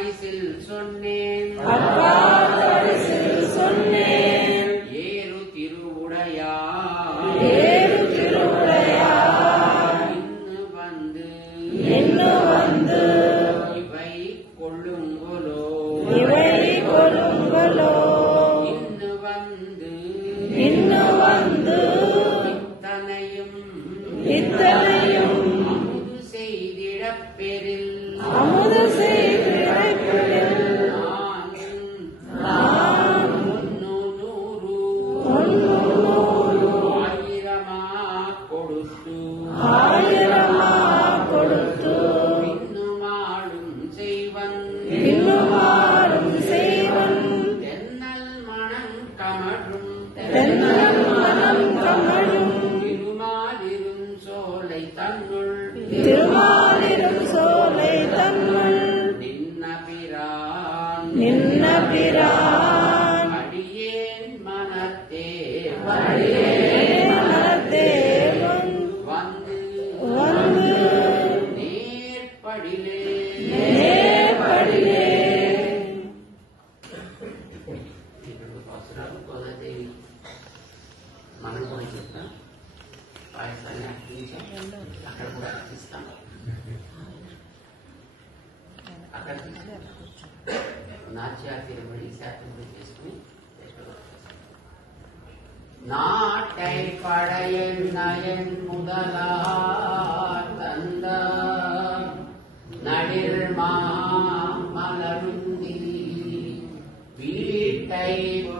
பரிசில் சொன்னேன் ஏறு திருவுடையார் இன்னு வந்து இவை கொள்ளுங்கொலோ இன்னு வந்து இத்தனையும் அமுது செய்திடப் பெறில் நான் 100 ஆயிரமா கொடுத்து இன்னுமாடும் செய்வன் தென்னல் மனம் கமழும் திருமாலிரும் சோலை தன்னுள் நின்ன பிரான் அடியேன் மனத்தே வந்து நேர்படிலே గోదాదేవి మనం కూడా చెప్తాం పాయసాన్ని అర్పించాం అక్కడ కూడా అర్పిస్తాం అక్కడ నాట్యాతిరమణి శాతం చేసుకుని நாட்டை படையன் நயன் முதலார் தந்த நடிர்மா மலருந்தி வீட்டை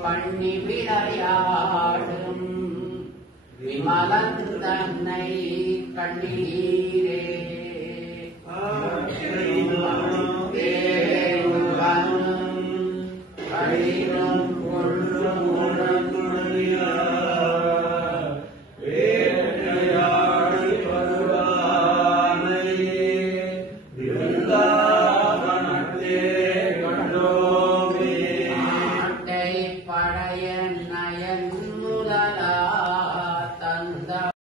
பண்ணி விளையாடும் விமலன் தன்னை கண்ணீரே